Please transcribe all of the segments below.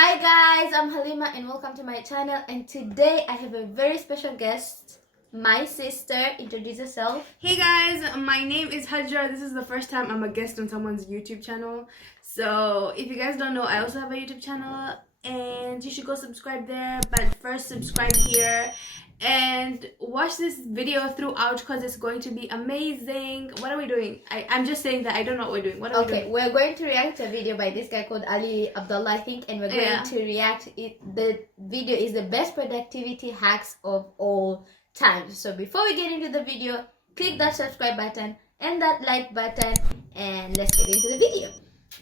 Hi guys, I'm Halima and welcome to my channel, and today I have a very special guest, my sister. Introduce yourself. Hey guys, my name is Hajra. This is the first time I'm a guest on someone's YouTube channel. So if you guys don't know, I also have a YouTube channel and you should go subscribe there. But first subscribe here and watch this video throughout because it's going to be amazing. What are we doing? I'm just saying that I don't know what we're doing. What are we doing? We're going to react to a video by this guy called Ali Abdaal, I think, and we're going to react. The video is the best productivity hacks of all time. So before we get into the video, click that subscribe button and that like button, and let's get into the video.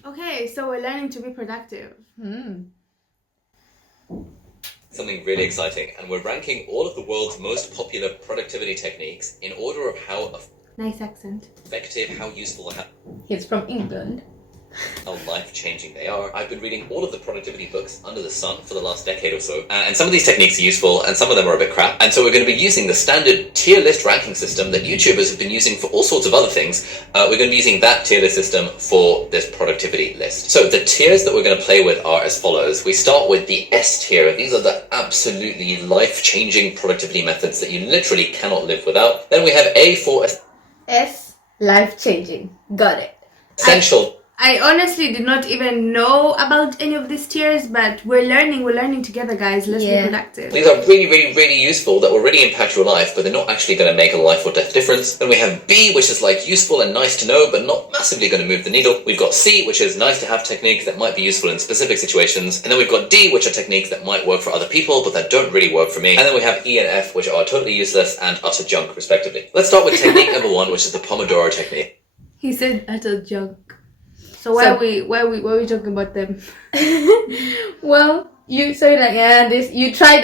Okay, so we're learning to be productive. Something really exciting, and we're ranking all of the world's most popular productivity techniques in order of how Nice accent. effective, how useful, how He's from England. life-changing they are. I've been reading all of the productivity books under the sun for the last decade or so, and some of these techniques are useful and some of them are a bit crap, and so we're going to be using the standard tier list ranking system that YouTubers have been using for all sorts of other things. We're going to be using that tier list system for this productivity list. So the tiers that we're going to play with are as follows. We start with the S tier. These are the absolutely life-changing productivity methods that you literally cannot live without. Then we have A for S, life-changing. Got it. essential. I honestly did not even know about any of these tiers, but we're learning together, guys. Let's be productive. These are really useful that will really impact your life, but they're not actually going to make a life or death difference. Then we have B, which is like useful and nice to know, but not massively going to move the needle. We've got C, which is nice to have techniques that might be useful in specific situations. And then we've got D, which are techniques that might work for other people, but that don't really work for me. And then we have E and F, which are totally useless and utter junk, respectively. Let's start with technique number 1, which is the Pomodoro technique. He said utter junk. So why are we talking about them? Well, you say like, you try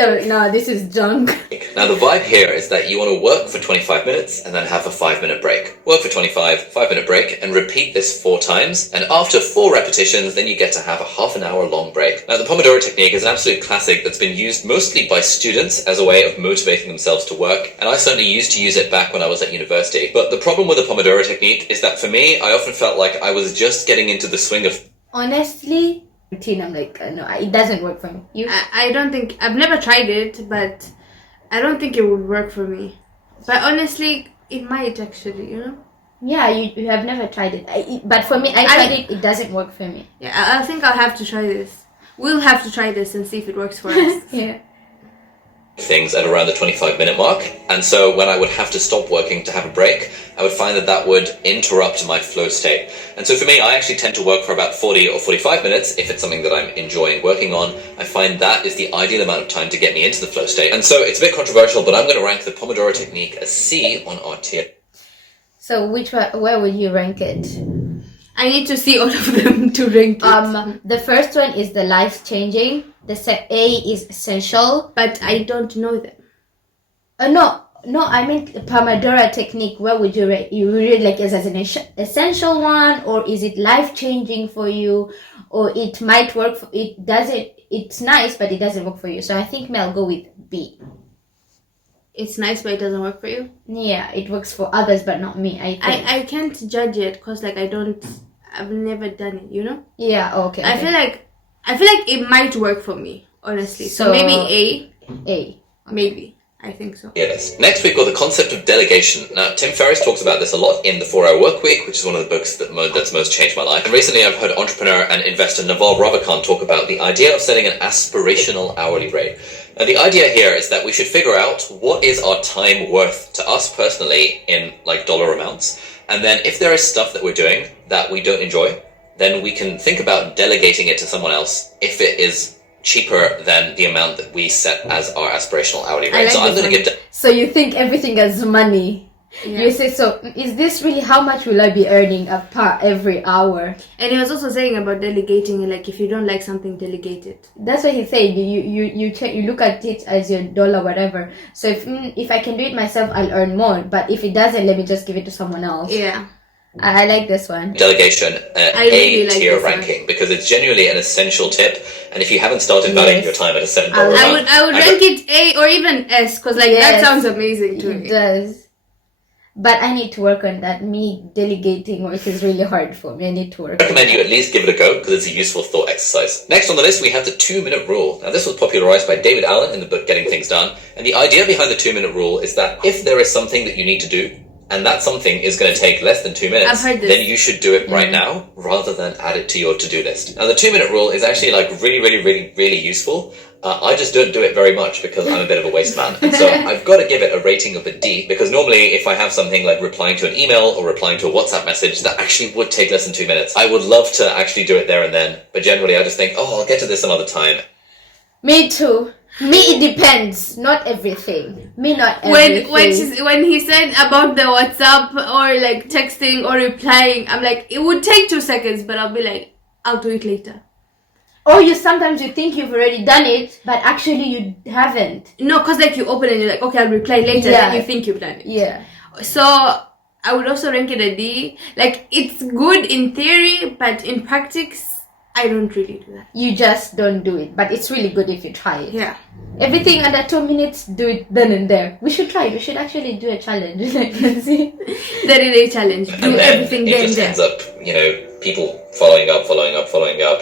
this is junk. Now the vibe here is that you want to work for 25 minutes and then have a 5-minute break. Work for 25, 5-minute break, and repeat this 4 times. And after 4 repetitions, then you get to have a half an hour long break. Now the Pomodoro technique is an absolute classic that's been used mostly by students as a way of motivating themselves to work. And I certainly used to use it back when I was at university. But the problem with the Pomodoro technique is that for me, I often felt like I was just getting into the swing of... Honestly, I'm like, no, it doesn't work for me. You? I don't think, I've never tried it, but I don't think it would work for me. But honestly, it might actually, you know? Yeah, you have never tried it. But for me, I tried it, it doesn't work for me. Yeah, I think I'll have to try this. We'll have to try this and see if it works for us. Yeah. things at around the 25-minute mark, and so when I would have to stop working to have a break, I would find that that would interrupt my flow state. And so for me, I actually tend to work for about 40 or 45 minutes if it's something that I'm enjoying working on. I find that is the ideal amount of time to get me into the flow state. And so it's a bit controversial, but I'm going to rank the Pomodoro technique as C on our tier. So where would you rank it? I need to see all of them to rank it. The first one is the life-changing. The A is essential. But I don't know them. No, I mean the Pomodoro technique. Where would you rate? You really like it as an essential one, or is it life-changing for you, or it might work for it? It's nice, but it doesn't work for you. So I think I'll go with B. It's nice, but it doesn't work for you? Yeah, it works for others, but not me. I can't judge it because like I've never done it, you know? Yeah, okay. I feel like it might work for me, honestly. So maybe A. Maybe. I think so. Yes. Next, we've got the concept of delegation. Now, Tim Ferriss talks about this a lot in The 4-Hour Workweek, which is one of the books that's most changed my life. And recently, I've heard entrepreneur and investor Naval Ravikant talk about the idea of setting an aspirational hourly rate. Now, the idea here is that we should figure out what is our time worth to us personally in like dollar amounts. And then if there is stuff that we're doing that we don't enjoy, then we can think about delegating it to someone else if it is cheaper than the amount that we set as our aspirational hourly rate. So I'm going to get... So you think everything is money. Yeah. You say, so is this really how much will I be earning per every hour? And he was also saying about delegating, like if you don't like something, delegate it. That's what he said. You look at it as your dollar, whatever. So if I can do it myself, I'll earn more. But if it doesn't, let me just give it to someone else. Yeah. I like this one. Delegation, really like tier ranking, because it's genuinely an essential tip. And if you haven't started valuing your time at a $7 amount, I would rank it A or even S, because like that sounds amazing to me. It does. But I need to work on that. Me delegating work is really hard for me. I need to work. I recommend you at least give it a go because it's a useful thought exercise. Next on the list, we have the 2-minute rule. Now, this was popularized by David Allen in the book Getting Things Done. And the idea behind the 2-minute rule is that if there is something that you need to do, and that something is going to take less than 2 minutes, then you should do it right now rather than add it to your to-do list. Now, the 2-minute rule is actually like really useful. I just don't do it very much because I'm a bit of a waste man. And so I've got to give it a rating of a D because normally if I have something like replying to an email or replying to a WhatsApp message that actually would take less than 2 minutes, I would love to actually do it there and then. But generally I just think, oh, I'll get to this another time. Me too. Me, it depends. Not everything. Me, not everything. When he said about the WhatsApp or like texting or replying, I'm like, it would take 2 seconds, but I'll be like, I'll do it later. Or sometimes you think you've already done it, but actually you haven't. No, because like you open it and you're like, okay, I'll reply later. Yeah. Then you think you've done it. Yeah. So I would also rank it a D. Like it's good in theory, but in practice, I don't really do that. You just don't do it, but it's really good if you try it. Yeah. Everything under 2 minutes, do it then and there. We should try. We should actually do a challenge. Like, let's see. That is a challenge. Do And then everything it then just there. ends up, people following up,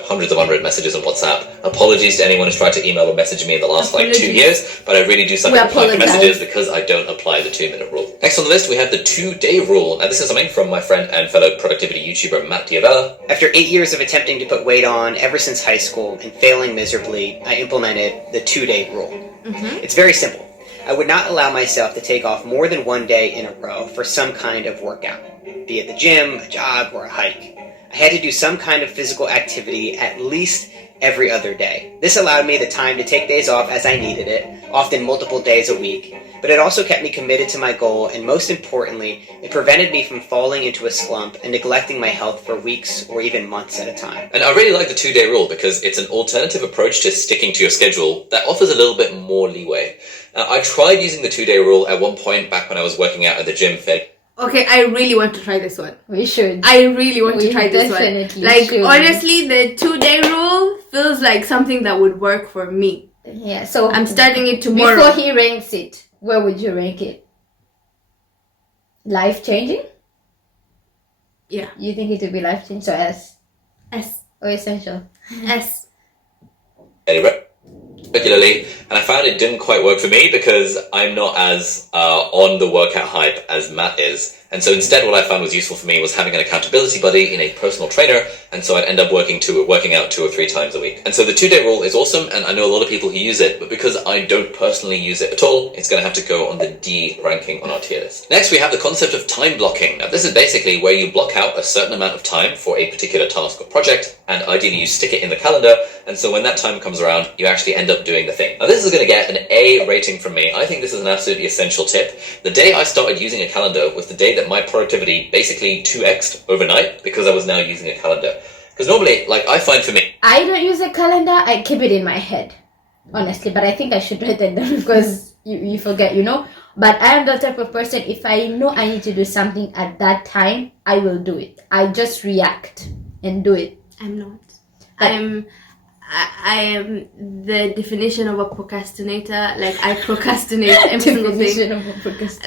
hundreds of unread messages on WhatsApp. Apologies to anyone who's tried to email or message me in the last 2 years, but I really do suck at replying to messages because I don't apply the 2-minute rule. Next on the list, we have the 2-day rule. Now, this is something from my friend and fellow productivity YouTuber Matt Diavella. After 8 years of attempting to put weight on ever since high school and failing miserably, I implemented the 2-day rule. It's very simple. I would not allow myself to take off more than 1 day in a row for some kind of workout, be it the gym, a jog, or a hike. I had to do some kind of physical activity at least every other day. This allowed me the time to take days off as I needed it, often multiple days a week, but it also kept me committed to my goal, and most importantly, it prevented me from falling into a slump and neglecting my health for weeks or even months at a time. And I really like the 2-day rule because it's an alternative approach to sticking to your schedule that offers a little bit more leeway. I tried using the 2-day rule at one point back when I was working out at the gym. Okay, I really want to try this one. We should. I really want to try this one. Like, should. honestly, the 2-day rule feels like something that would work for me. Yeah, so I'm starting it tomorrow. Before he ranks it, where would you rank it? Life-changing? Yeah. You think it would be life-changing? So S. S. Or essential? S. Regularly, and I found it didn't quite work for me because I'm not as on the workout hype as Matt is. And so instead what I found was useful for me was having an accountability buddy in a personal trainer, and so I'd end up working out 2 or 3 times a week. And so the 2-day rule is awesome, and I know a lot of people who use it, but because I don't personally use it at all, it's going to have to go on the D ranking on our tier list. Next, we have the concept of time blocking. Now, this is basically where you block out a certain amount of time for a particular task or project, and ideally you stick it in the calendar, and so when that time comes around, you actually end up doing the thing. Now, this is going to get an A rating from me. I think this is an absolutely essential tip. The day I started using a calendar was the day that my productivity basically 2x'd overnight because I was now using a calendar. Because normally, like, I find for me, I don't use a calendar. I keep it in my head, honestly. But I think I should write it down because you forget, But I am the type of person, if I know I need to do something at that time, I will do it. I just react and do it. I'm not. I am the definition of a procrastinator. Like, I procrastinate every single thing.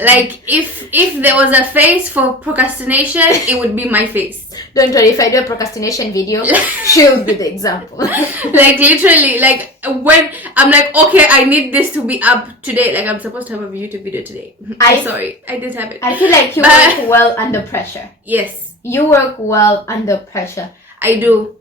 Like, if there was a face for procrastination, it would be my face. Don't worry, if I do a procrastination video, she'll be the example. Like, literally, like, when I'm like, okay, I need this to be up today. Like, I'm supposed to have a YouTube video today. I'm sorry, I did have it. I feel like you work well under pressure. Yes. You work well under pressure. I do.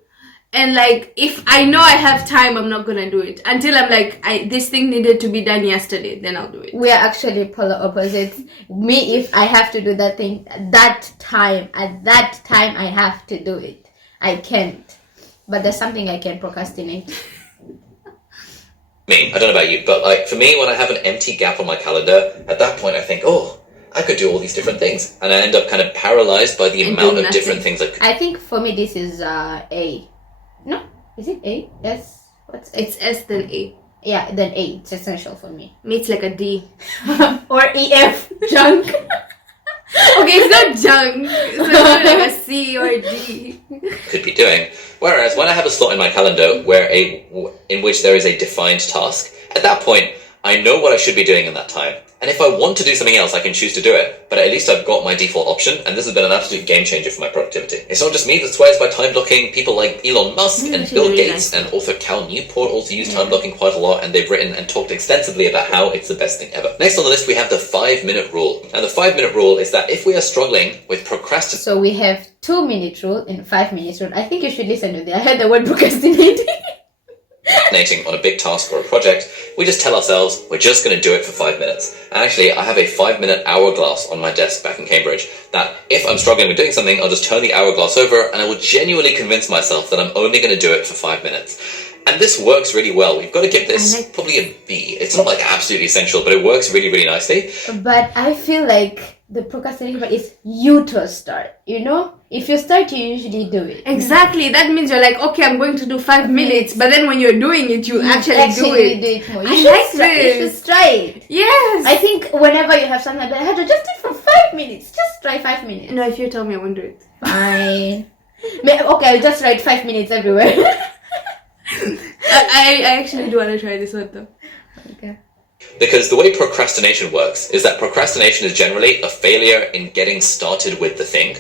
And like, if I know I have time, I'm not gonna do it until I'm like, this thing needed to be done yesterday. Then I'll do it. We are actually polar opposites. Me, if I have to do that thing at that time I have to do it. I can't. But there's something I can procrastinate. I don't know about you, but like for me, when I have an empty gap on my calendar, at that point I think, oh, I could do all these different things, and I end up kind of paralyzed by the amount of different things I could. I think for me this is A. No, is it A? S? What's A? It's S then A. Yeah, then A. It's essential for me. Me, it's like a D. Or EF. Junk. Okay, it's not junk. It's not like a C or a D. Could be doing. Whereas when I have a slot in my calendar in which there is a defined task, at that point I know what I should be doing in that time. And if I want to do something else, I can choose to do it. But at least I've got my default option, and this has been an absolute game changer for my productivity. It's not just me that swears by time blocking. People like Elon Musk and Bill Gates and author Cal Newport also use time blocking quite a lot, and they've written and talked extensively about how it's the best thing ever. Next on the list, we have the 5-minute rule. And the 5-minute rule is that if we are struggling with procrastination... So we have 2-minute rule and 5-minute rule. I think you should listen to that. I heard the word procrastinating. on a big task or a project, we just tell ourselves we're just going to do it for 5 minutes. And actually, I have a 5-minute hourglass on my desk back in Cambridge that if I'm struggling with doing something, I'll just turn the hourglass over and I will genuinely convince myself that I'm only going to do it for 5 minutes. And this works really well. We've got to give this probably a B. It's not like absolutely essential, but it works really, really nicely. But I feel like the procrastination part is you to start, you know? If you start, you usually do it. Exactly. That means you're like, okay, I'm going to do 5 minutes. But then when you're doing it, you actually do it. More. I like this. You should try it. Yes. I think whenever you have something like that, I have to just do it for 5 minutes. Just try 5 minutes. No, if you tell me, I won't do it. Fine. Okay, I'll just write 5 minutes everywhere. I actually do want to try this one though. Okay. Because the way procrastination works is that procrastination is generally a failure in getting started with the thing.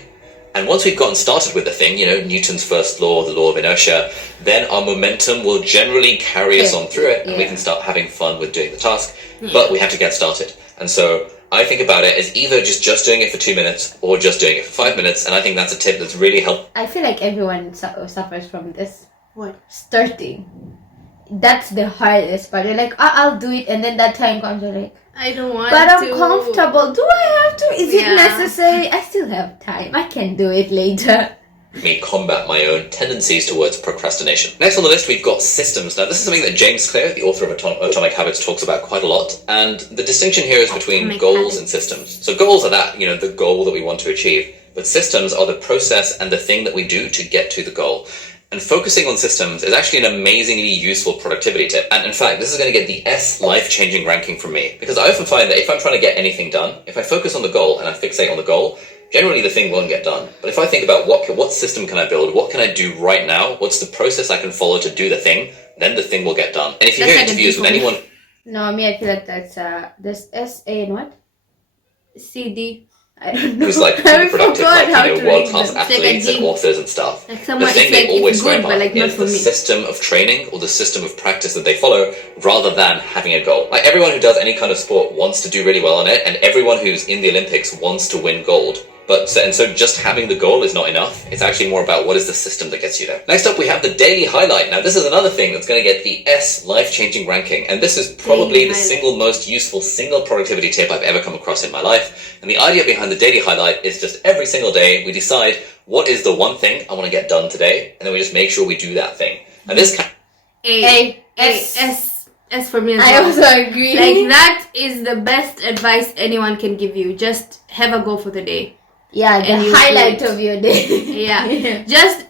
And once we've gotten started with the thing, you know, Newton's first law, the law of inertia, then our momentum will generally carry us on through it and we can start having fun with doing the task. But we have to get started. And so I think about it as either just doing it for 2 minutes or just doing it for 5 minutes. And I think that's a tip that's really helpful. I feel like everyone suffers from this. What? Starting. That's the hardest part. You're like, I'll do it, and then that time comes, you're like, I don't want but to. I'm comfortable. Do I have to? Is it necessary? I still have time. I can do it later. Me combat my own tendencies towards procrastination. Next on the list, we've got systems. Now, this is something that James Clear, the author of Atomic Habits, talks about quite a lot. And the distinction here is between goals and systems. So goals are that, you know, the goal that we want to achieve. But systems are the process and the thing that we do to get to the goal. And focusing on systems is actually an amazingly useful productivity tip. And in fact, this is going to get the S life-changing ranking from me. Because I often find that if I'm trying to get anything done, if I focus on the goal and I fixate on the goal, generally the thing won't get done. But if I think about what system can I build, what can I do right now, what's the process I can follow to do the thing, then the thing will get done. And if you hear interviews with anyone... No, me, I feel like that's there's S-A and what? C-D. I don't know. Who's like productive, like, you know, world-class athletes and authors and stuff. Like someone, the thing it's like, they always it's good, swear but by like not is for the me. system of training or the system of practice that they follow rather than having a goal. Like everyone who does any kind of sport wants to do really well on it, and everyone who's in the Olympics wants to win gold. So just having the goal is not enough. It's actually more about what is the system that gets you there. Next up, we have the daily highlight. Now, this is another thing that's going to get the S life-changing ranking. And this is probably the single most useful single productivity tip I've ever come across in my life. And the idea behind the daily highlight is just every single day we decide what is the one thing I want to get done today. And then we just make sure we do that thing. And this kind S for me as I well. also agree. Like that is the best advice anyone can give you. Just have a goal for the day. Yeah, the highlight of your day. Yeah. Just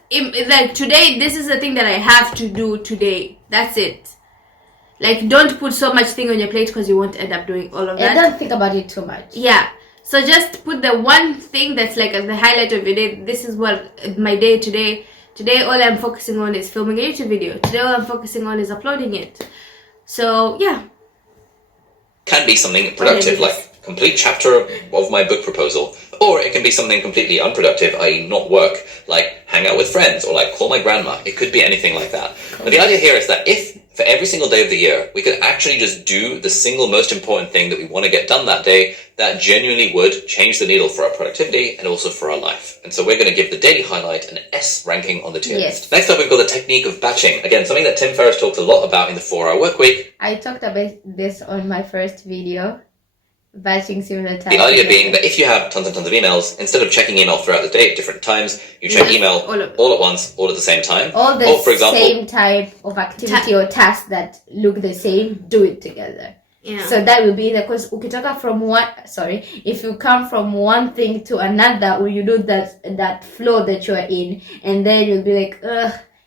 like today, this is the thing that I have to do today. That's it. Like, don't put so much thing on your plate because you won't end up doing all of that. And don't think about it too much. Yeah. So just put the one thing that's like the highlight of your day. This is what my day today. Today, all I'm focusing on is filming a YouTube video. Today, all I'm focusing on is uploading it. So, yeah. can be something productive, like complete chapter of my book proposal, or it can be something completely unproductive, i.e. not work, like hang out with friends or like call my grandma. It could be anything like that. But the idea here is that if for every single day of the year we could actually just do the single most important thing that we want to get done that day, that genuinely would change the needle for our productivity and also for our life. And so we're going to give the daily highlight an S ranking on the tier list. Next up, we've got the technique of batching. Again, something that Tim Ferriss talks a lot about in the 4-Hour Workweek. I talked about this on my first video. Batching similar tasks. The idea being that if you have tons and tons of emails, instead of checking email throughout the day at different times, you check email all at once, all at the same time. All the for example, same type of activity or task that look the same, do it together. Yeah. So that will be the, because ukitoka from one, if you come from one thing to another, or you do that flow that you are in, and then you'll be like,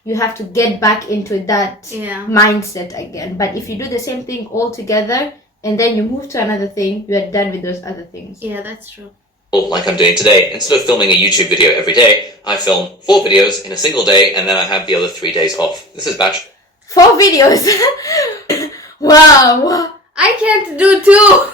you have to get back into that mindset again. But if you do the same thing all together, and then you move to another thing, you are done with those other things. Yeah, that's true. Like I'm doing today, instead of filming a YouTube video every day, I film 4 videos in a single day, and then I have the other 3 days off. This is batch. 4 videos. Wow. I can't do 2.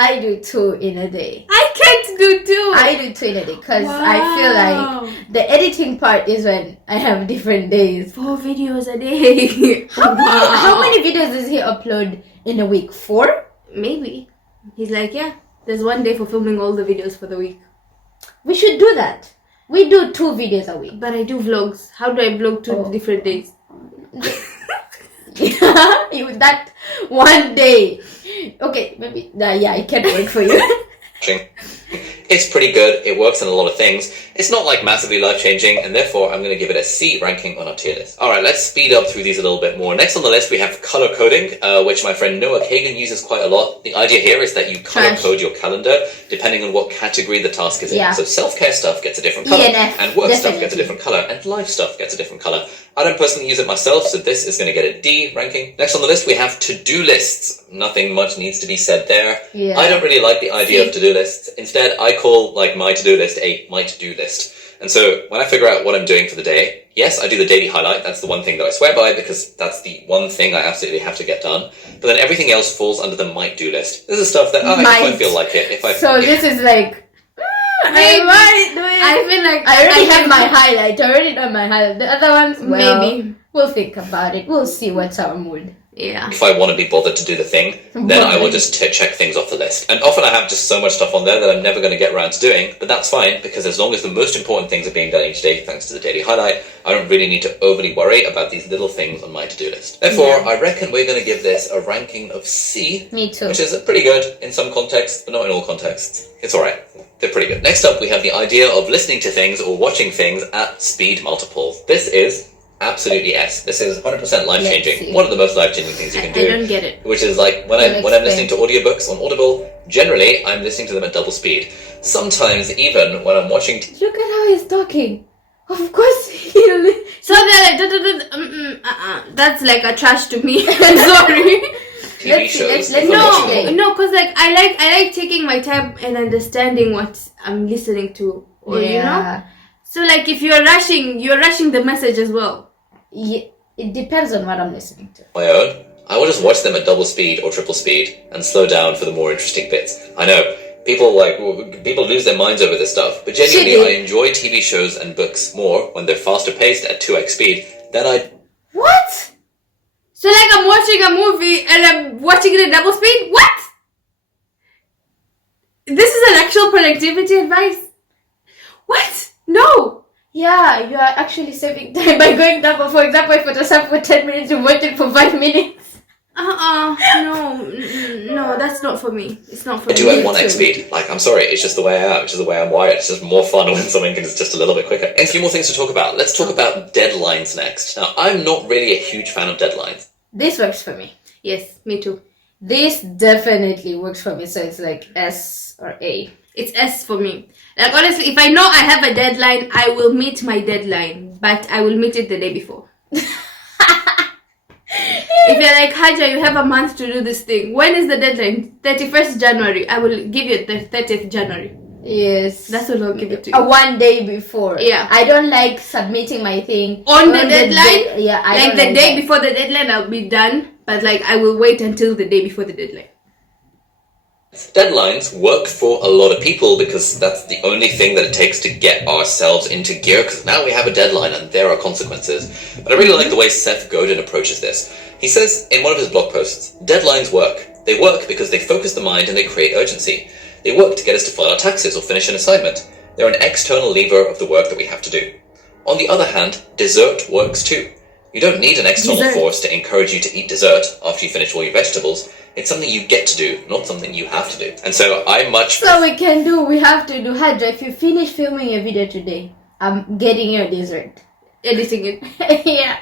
I do 2 in a day. I can't do 2. I do 2 in a day because I feel like the editing part is when I have different days. 4 videos a day. How many videos does he upload in a week? 4? Maybe. He's like, yeah, there's 1 day for filming all the videos for the week. We should do that. We do 2 videos a week. But I do vlogs. How do I vlog 2 different days? That 1 day. Okay, maybe yeah, it can work for you. It's pretty good. It works on a lot of things. It's not like massively life-changing, and therefore I'm going to give it a C ranking on our tier list. Alright, let's speed up through these a little bit more. Next on the list we have color coding, which my friend Noah Kagan uses quite a lot. The idea here is that you color code your calendar depending on what category the task is in. So self-care stuff gets a different color, and work stuff gets a different color, and life stuff gets a different color. I don't personally use it myself, so this is going to get a D ranking. Next on the list we have to-do lists. Nothing much needs to be said there. I don't really like the idea of to-do lists. Instead, I call like my to-do list a my to-do list. And so when I figure out what I'm doing for the day, yes, I do the daily highlight. That's the one thing that I swear by because that's the one thing I absolutely have to get done. But then everything else falls under the might do list. This is stuff that if I feel like it. This is like I might do it. I feel like I already have my highlight. I already done my highlight. The other ones, maybe we'll think about it. We'll see what's our mood. Yeah. If I want to be bothered to do the thing, then I will just check things off the list. And often I have just so much stuff on there that I'm never going to get around to doing, but that's fine, because as long as the most important things are being done each day, thanks to the daily highlight, I don't really need to overly worry about these little things on my to-do list. Therefore, I reckon we're going to give this a ranking of C. Me too. Which is pretty good in some contexts, but not in all contexts. It's alright. They're pretty good. Next up, we have the idea of listening to things or watching things at speed multiples. This is absolutely S. This is 100% life-changing. One of the most life-changing things you can do. I don't get it. Which is like when I'm listening to audiobooks on Audible, generally I'm listening to them at double speed. Sometimes even when I'm watching Look at how he's talking. Of course he'll... So they're like, that's like a trash to me. I'm sorry. TV shows. No, because like I like taking my time and understanding what I'm listening to, or you know. So like if you're rushing the message as well. Yeah, it depends on what I'm listening to. My own, I will just watch them at double speed or triple speed and slow down for the more interesting bits. I know people lose their minds over this stuff, but genuinely I enjoy TV shows and books more when they're faster paced at 2x speed than I. What? So like I'm watching a movie and I'm watching it at double speed? What? This is an actual productivity advice? What? No! Yeah, you are actually saving time by going double. For example, if it was up for 10 minutes, you waited for 5 minutes. No, that's not for me. It's not for me. I do at 1x speed. Like, I'm sorry, it's just the way I am. It's just the way I'm wired. It's just more fun when something is just a little bit quicker. And a few more things to talk about. Let's talk about deadlines next. Now, I'm not really a huge fan of deadlines. This works for me. Yes, me too. This definitely works for me. So it's like S or A. It's S for me. Like honestly, if I know I have a deadline, I will meet my deadline, but I will meet it the day before. If you're like, Haja, you have a month to do this thing. When is the deadline? 31st January. I will give you the 30th January. Yes. That's what I'll give it to you. 1 day before. Yeah. I don't like submitting my thing on the deadline. I like the day before the deadline, I'll be done. But like, I will wait until the day before the deadline. Deadlines work for a lot of people because that's the only thing that it takes to get ourselves into gear, because now we have a deadline and there are consequences. But I really like the way Seth Godin approaches this. He says in one of his blog posts, deadlines work. They work because they focus the mind and they create urgency. They work to get us to file our taxes or finish an assignment. They're an external lever of the work that we have to do. On the other hand, dessert works too. You don't need an external force to encourage you to eat dessert after you finish all your vegetables. It's something you get to do, not something you have to do. And so we have to do. Hadra, if you finish filming a video today, I'm getting your dessert. Editing it. Yeah.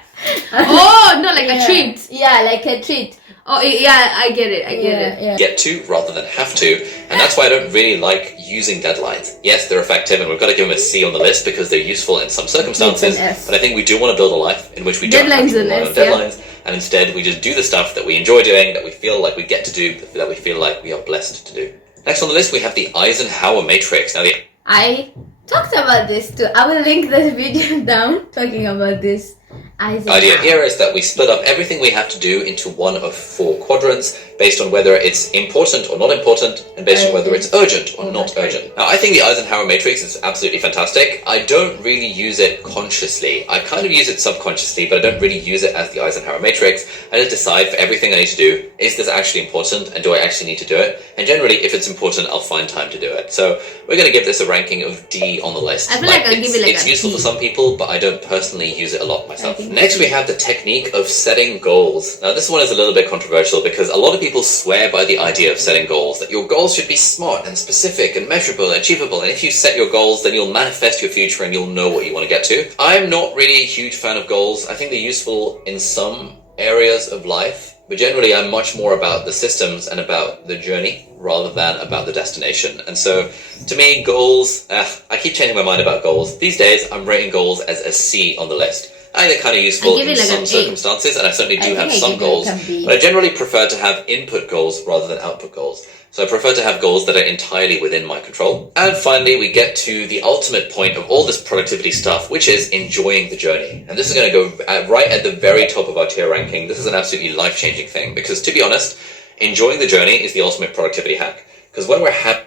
Oh, no, like a treat. Yeah, like a treat. Oh, yeah, I get it. I get it. Yeah. Get to rather than have to. And that's why I don't really like using deadlines. Yes, they're effective and we've got to give them a C on the list because they're useful in some circumstances. But I think we do want to build a life in which we don't have to rely on deadlines. And instead we just do the stuff that we enjoy doing, that we feel like we get to do, that we feel like we are blessed to do. Next on the list we have the Eisenhower Matrix. Now I talked about this too. I will link this video down talking about this. Eisenhower. idea here is that we split up everything we have to do into one of 4 quadrants based on whether it's important or not important and based on whether it's urgent or not urgent. Now, I think the Eisenhower Matrix is absolutely fantastic. I don't really use it consciously. I kind of use it subconsciously, but I don't really use it as the Eisenhower Matrix. I just decide for everything I need to do, is this actually important and do I actually need to do it? And generally, if it's important, I'll find time to do it. So we're going to give this a ranking of D on the list. I feel like I'll give it like it's a useful D. for some people, but I don't personally use it a lot myself. Next, we have the technique of setting goals. Now, this one is a little bit controversial because a lot of people swear by the idea of setting goals, that your goals should be smart and specific and measurable and achievable, and if you set your goals, then you'll manifest your future and you'll know what you want to get to. I'm not really a huge fan of goals. I think they're useful in some areas of life, but generally I'm much more about the systems and about the journey rather than about the destination. And so, to me, goals, I keep changing my mind about goals. These days, I'm rating goals as a C on the list. I think they're kind of useful in some circumstances, and I certainly do have some goals, but I generally prefer to have input goals rather than output goals. So I prefer to have goals that are entirely within my control. And finally, we get to the ultimate point of all this productivity stuff, which is enjoying the journey. And this is going to go right at the very top of our tier ranking. This is an absolutely life-changing thing, because to be honest, enjoying the journey is the ultimate productivity hack. Because when we're happy...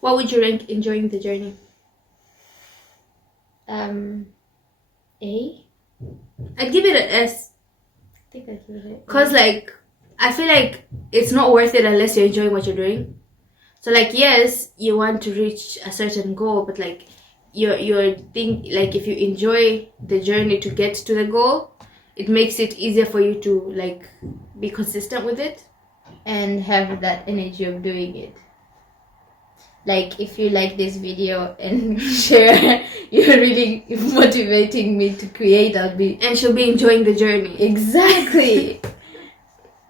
What would you rank enjoying the journey? A? I'd give it an S. I think I'd give it an A. Because, like, I feel like it's not worth it unless you're enjoying what you're doing. So, like, yes, you want to reach a certain goal, but, like, you're like, if you enjoy the journey to get to the goal, it makes it easier for you to, like, be consistent with it. And have that energy of doing it. Like, if you like this video and share, you're really motivating me to create. And she'll be enjoying the journey. Exactly.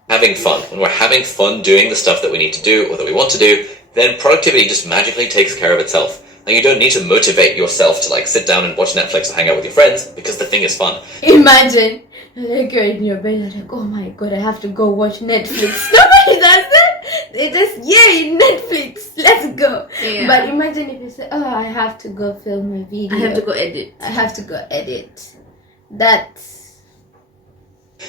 Having fun. When we're having fun doing the stuff that we need to do or that we want to do, then productivity just magically takes care of itself. Now, you don't need to motivate yourself to, like, sit down and watch Netflix or hang out with your friends, because the thing is fun. Imagine, like, you're in your bed and like, oh my god, I have to go watch Netflix. Nobody does that. They just, yay, Netflix, let's go. Yeah. But imagine if you say, oh, I have to go film a video. I have to go edit. I have to go edit. That's...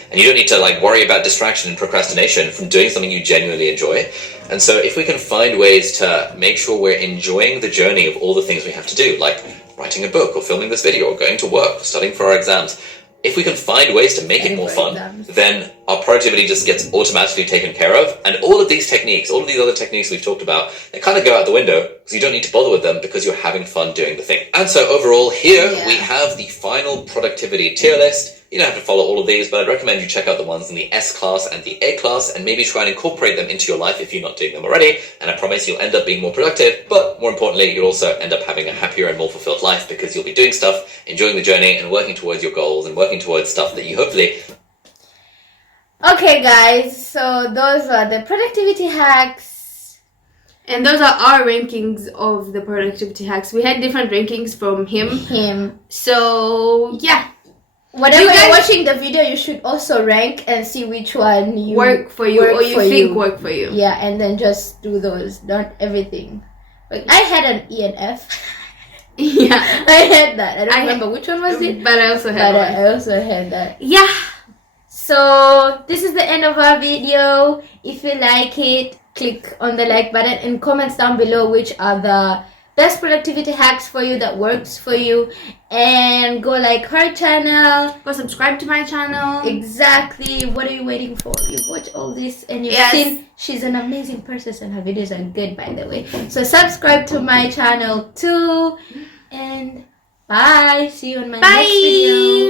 And you don't need to, like, worry about distraction and procrastination from doing something you genuinely enjoy. And so if we can find ways to make sure we're enjoying the journey of all the things we have to do, like writing a book or filming this video or going to work or studying for our exams, if we can find ways to make it more fun, then our productivity just gets automatically taken care of. And all of these techniques, all of these other techniques we've talked about, they kind of go out the window because you don't need to bother with them because you're having fun doing the thing. And so overall here we have the final productivity tier list. You don't have to follow all of these, but I'd recommend you check out the ones in the S class and the A class and maybe try and incorporate them into your life if you're not doing them already. And I promise you'll end up being more productive, but more importantly, you'll also end up having a happier and more fulfilled life because you'll be doing stuff, enjoying the journey and working towards your goals and working towards stuff that you hopefully... Okay guys, so those are the productivity hacks. And those are our rankings of the productivity hacks. We had different rankings from him. So, yeah. Whatever you're watching the video, you should also rank and see which one you work for you or you think work for you. Yeah, and then just do those, not everything. Like, I had an E and F. Yeah, I had that. I don't remember which one was it, but I also had I also had that. Yeah. So this is the end of our video. If you like it, click on the like button and comments down below which are the best productivity hacks for you that works for you, and go like her channel, go subscribe to my channel. Exactly. What are you waiting for? You watch all this and you've seen she's an amazing person and her videos are good, by the way. So subscribe to my channel too, and bye. See you on my next video.